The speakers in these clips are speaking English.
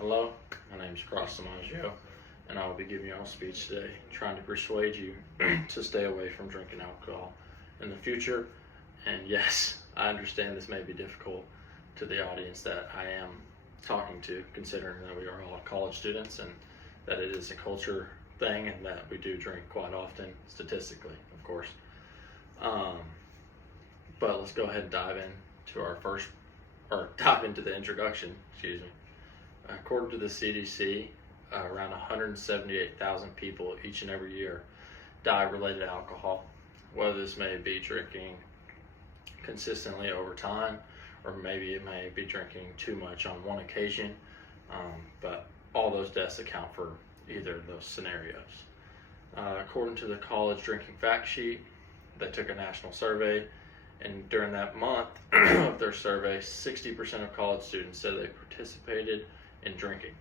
Hello, my name is Cross Dimaggio, and I will be giving you all a speech today, trying to persuade you to stay away from drinking alcohol in the future. And yes, I understand this may be difficult to the audience that I am talking to, considering that we are all college students and that it is a culture thing and that we do drink quite often, statistically, of course. But let's go ahead and dive into the introduction, excuse me. According to the CDC, around 178,000 people each and every year die related to alcohol, whether this may be drinking consistently over time, or maybe it may be drinking too much on one occasion, but all those deaths account for either of those scenarios. According to the college drinking fact sheet, they took a national survey, and during that month of their survey, 60% of college students said they participated in drinking.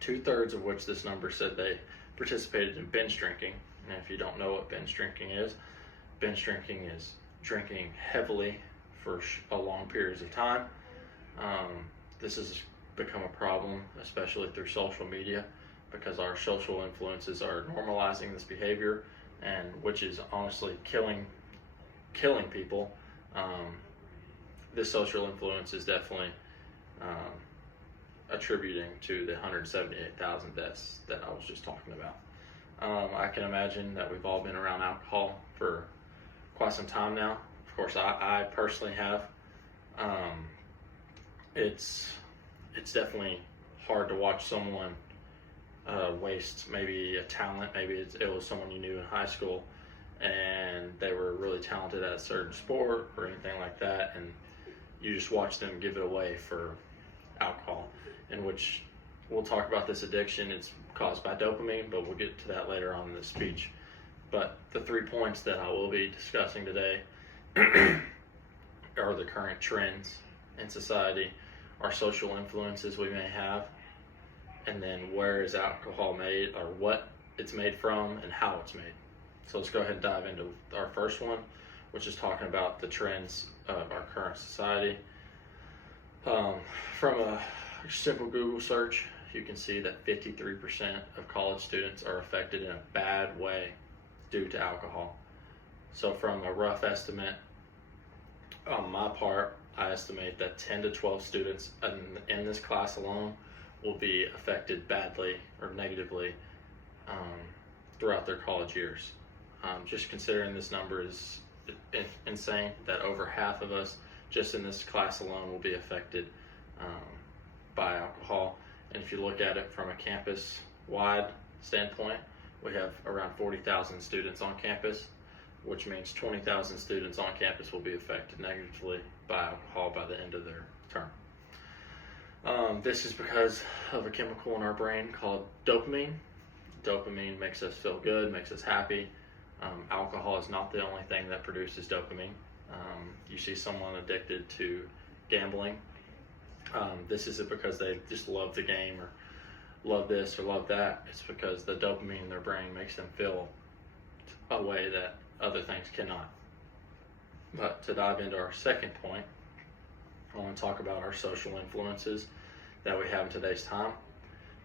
2/3 of which this number said they participated in binge drinking. And if you don't know what binge drinking is drinking heavily for long periods of time. This has become a problem, especially through social media, because our social influences are normalizing this behavior, and which is honestly killing people. This social influence is definitely attributing to the 178,000 deaths that I was just talking about. I can imagine that we've all been around alcohol for quite some time now. Of course, I personally have. It's definitely hard to watch someone waste maybe a talent. Maybe it was someone you knew in high school and they were really talented at a certain sport or anything like that, and you just watch them give it away for alcohol, in which we'll talk about this addiction. It's caused by dopamine, but we'll get to that later on in the speech. But the 3 points that I will be discussing today are the current trends in society, our social influences we may have, and then where is alcohol made, or what it's made from, and how it's made. So let's go ahead and dive into our first one, which is talking about the trends of our current society. From a simple Google search, you can see that 53% of college students are affected in a bad way due to alcohol. So from a rough estimate, on my part, I estimate that 10 to 12 students in this class alone will be affected badly or negatively throughout their college years. Just considering this number is insane, that over half of us just in this class alone will be affected by alcohol. And if you look at it from a campus-wide standpoint, we have around 40,000 students on campus, which means 20,000 students on campus will be affected negatively by alcohol by the end of their term. This is because of a chemical in our brain called dopamine. Dopamine makes us feel good, makes us happy. Alcohol is not the only thing that produces dopamine. You see someone addicted to gambling. This isn't because they just love the game or love this or love that. It's because the dopamine in their brain makes them feel a way that other things cannot. But to dive into our second point, I want to talk about our social influences that we have in today's time,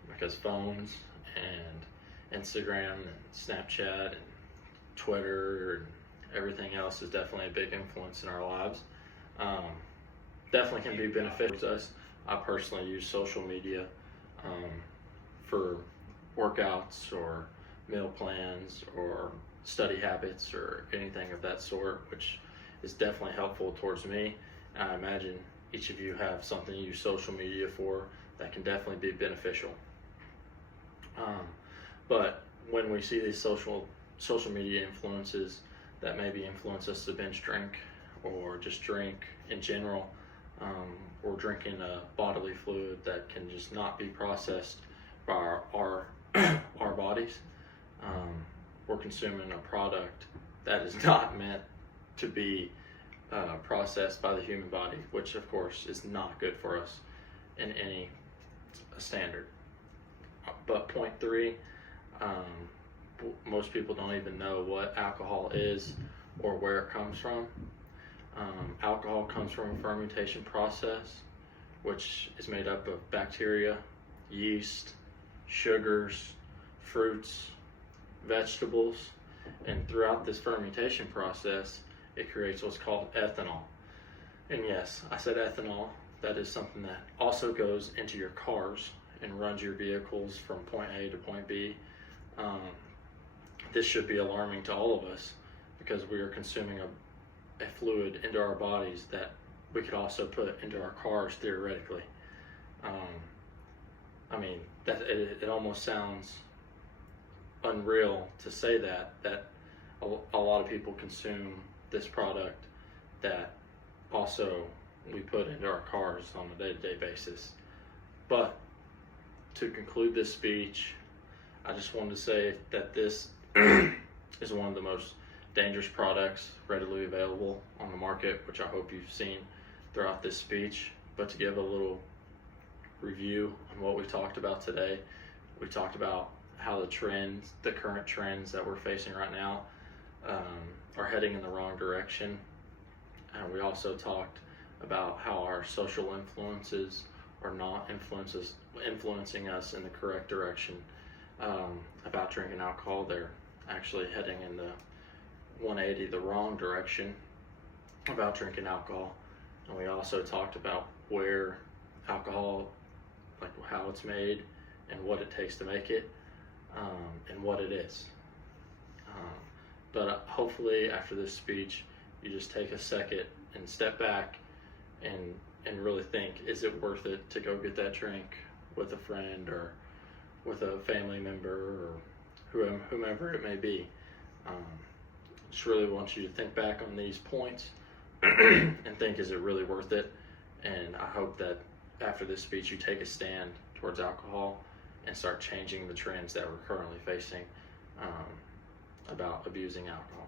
because phones and Instagram and Snapchat and Twitter and everything else is definitely a big influence in our lives. Definitely can be beneficial to us. I personally use social media for workouts or meal plans or study habits or anything of that sort, which is definitely helpful towards me. I imagine each of you have something you use social media for that can definitely be beneficial. But when we see these social media influences that maybe influence us to binge drink or just drink in general, or drinking a bodily fluid that can just not be processed by our bodies, we're consuming a product that is not meant to be processed by the human body, which of course is not good for us in any standard. But point 3, most people don't even know what alcohol is or where it comes from. Alcohol comes from a fermentation process, which is made up of bacteria yeast, sugars, fruits, vegetables, and throughout this fermentation process, it creates what's called ethanol. And yes, I said ethanol. That is something that also goes into your cars and runs your vehicles from point A to point B. This should be alarming to all of us because we are consuming a fluid into our bodies that we could also put into our cars theoretically. I mean, that it almost sounds unreal to say that a lot of people consume this product that also we put into our cars on a day-to-day basis. But to conclude this speech, I just wanted to say that this is one of the most dangerous products readily available on the market, which I hope you've seen throughout this speech. But to give a little review on what we talked about today, we talked about how the current trends that we're facing right now are heading in the wrong direction. And we also talked about how our social influences are not influencing us in the correct direction about drinking alcohol. They're actually heading in the 180, the wrong direction about drinking alcohol. And we also talked about where alcohol, like how it's made and what it takes to make it, and what it is. But hopefully after this speech, you just take a second and step back and really think, is it worth it to go get that drink with a friend or with a family member or whomever it may be? Just really want you to think back on these points and think, is it really worth it? And I hope that after this speech you take a stand towards alcohol and start changing the trends that we're currently facing about abusing alcohol.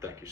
Thank you so much.